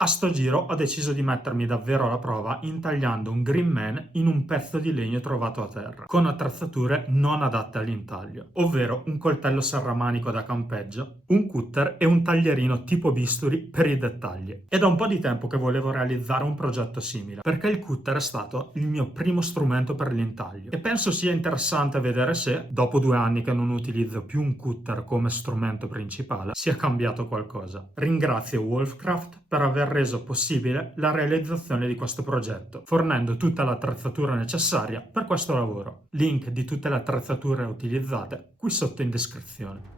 A sto giro ho deciso di mettermi davvero alla prova intagliando un Green Man in un pezzo di legno trovato a terra, con attrezzature non adatte all'intaglio, ovvero un coltello serramanico da campeggio, un cutter e un taglierino tipo bisturi per i dettagli. È da un po' di tempo che volevo realizzare un progetto simile, perché il cutter è stato il mio primo strumento per l'intaglio e penso sia interessante vedere se, dopo 2 anni che non utilizzo più un cutter come strumento principale, sia cambiato qualcosa. Ringrazio Wolfcraft per aver reso possibile la realizzazione di questo progetto, fornendo tutta l'attrezzatura necessaria per questo lavoro. Link di tutte le attrezzature utilizzate qui sotto in descrizione.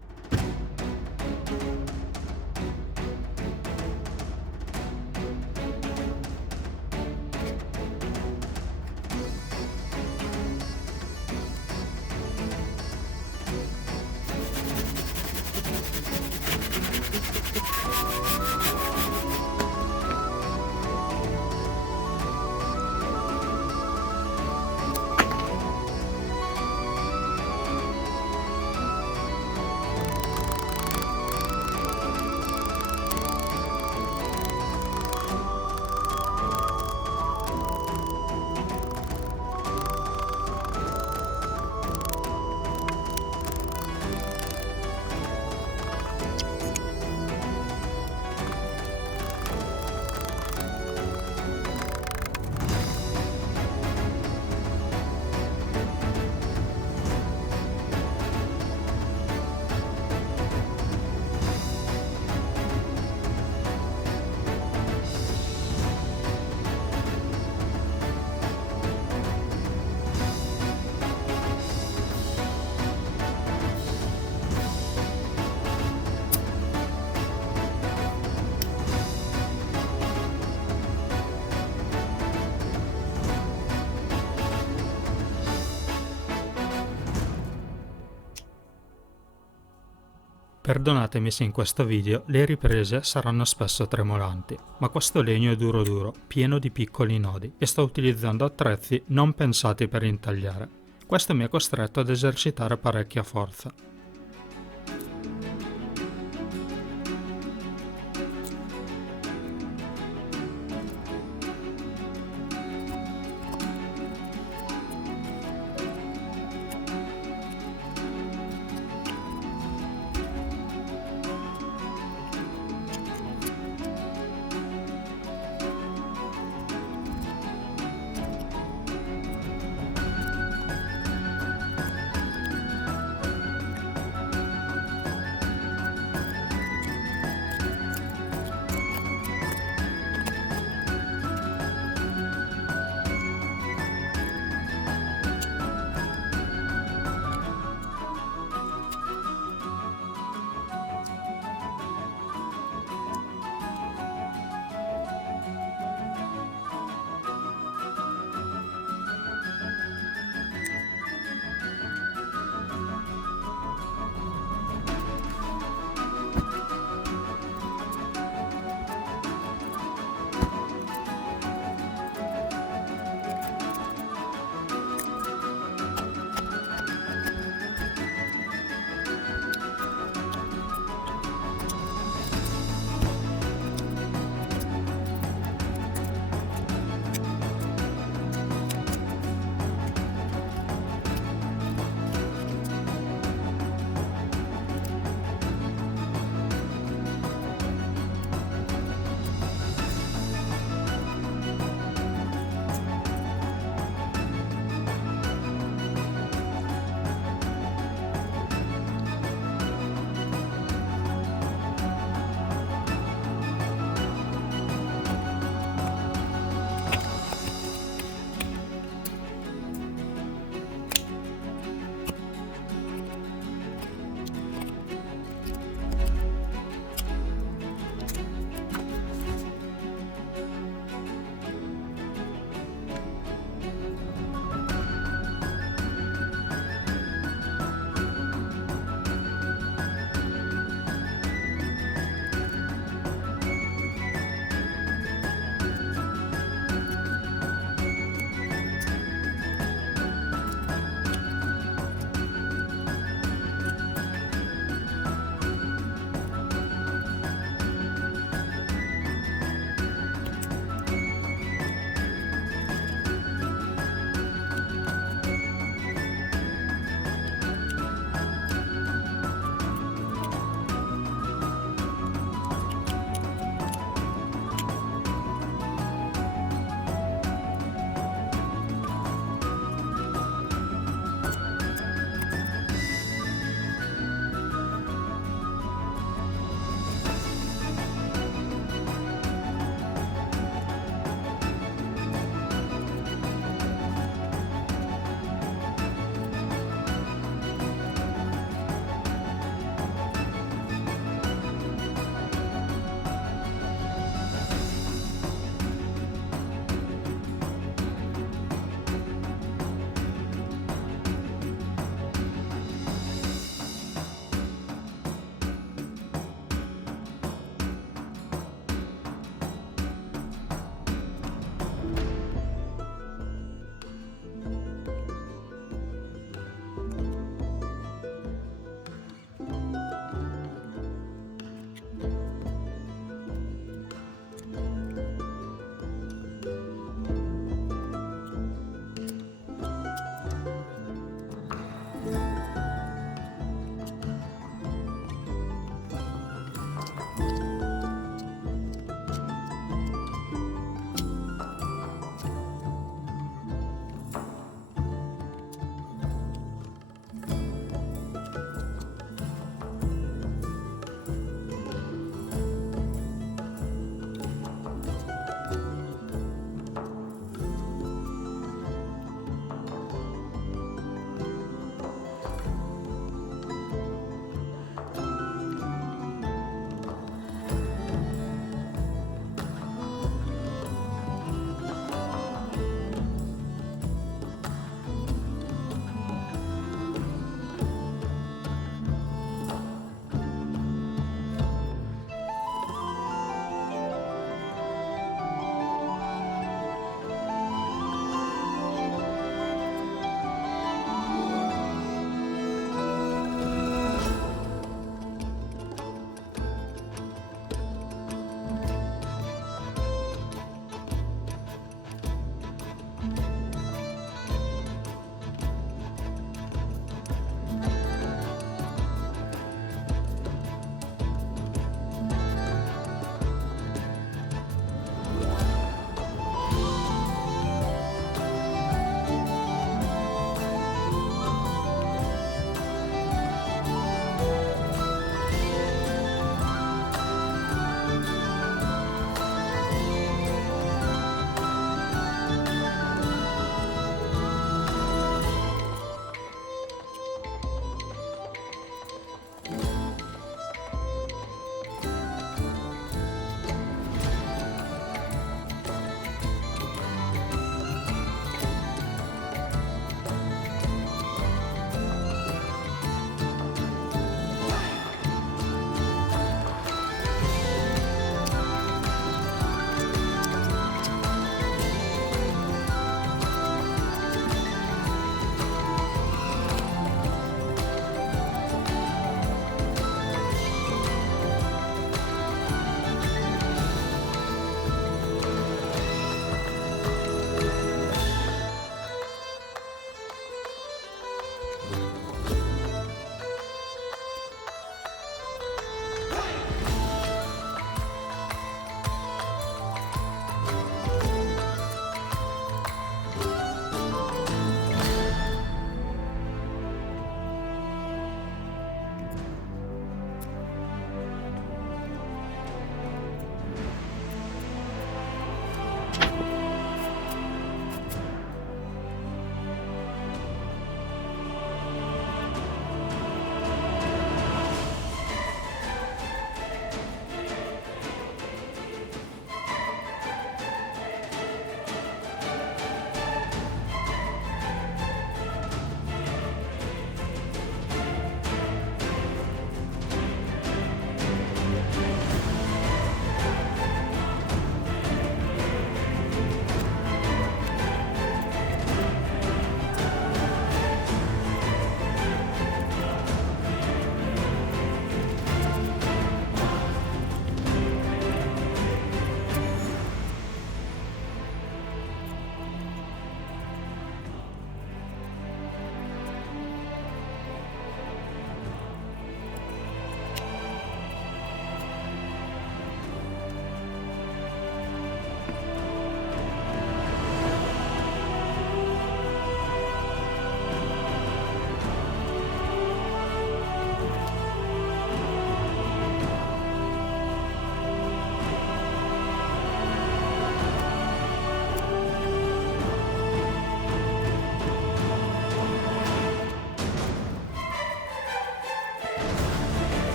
Perdonatemi se in questo video le riprese saranno spesso tremolanti, ma questo legno è duro duro, pieno di piccoli nodi, e sto utilizzando attrezzi non pensati per intagliare. Questo mi ha costretto ad esercitare parecchia forza.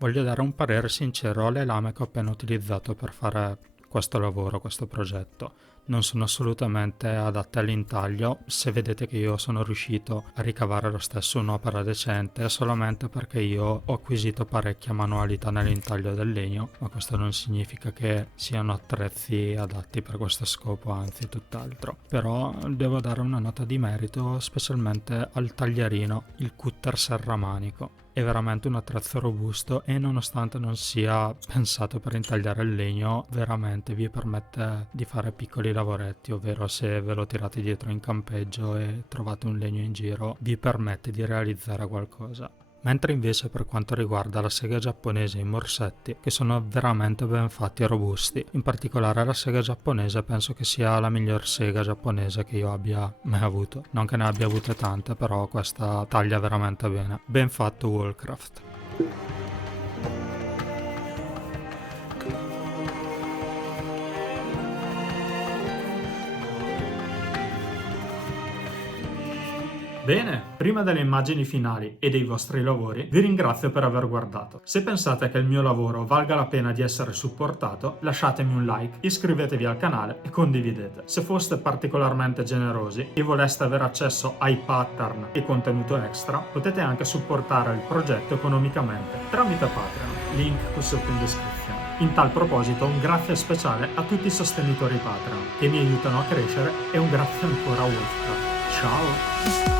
Voglio dare un parere sincero alle lame che ho appena utilizzato per fare questo lavoro, questo progetto. Non sono assolutamente adatte all'intaglio. Se vedete che io sono riuscito a ricavare lo stesso un'opera decente è solamente perché io ho acquisito parecchia manualità nell'intaglio del legno, ma questo non significa che siano attrezzi adatti per questo scopo, anzi tutt'altro. Però devo dare una nota di merito specialmente al tagliarino, il cutter serramanico. È veramente un attrezzo robusto e nonostante non sia pensato per intagliare il legno, veramente vi permette di fare piccoli lavoretti, ovvero se ve lo tirate dietro in campeggio e trovate un legno in giro, vi permette di realizzare qualcosa. Mentre invece per quanto riguarda la sega giapponese e i morsetti, che sono veramente ben fatti e robusti, in particolare la sega giapponese penso che sia la miglior sega giapponese che io abbia mai avuto. Non che ne abbia avute tante, però questa taglia veramente bene. Ben fatto Woolcraft. Bene, prima delle immagini finali e dei vostri lavori, vi ringrazio per aver guardato. Se pensate che il mio lavoro valga la pena di essere supportato, lasciatemi un like, iscrivetevi al canale e condividete. Se foste particolarmente generosi e voleste avere accesso ai pattern e contenuto extra, potete anche supportare il progetto economicamente tramite Patreon, link qui sotto in descrizione. In tal proposito un grazie speciale a tutti i sostenitori Patreon che mi aiutano a crescere e un grazie ancora a Wolfcraft. Ciao!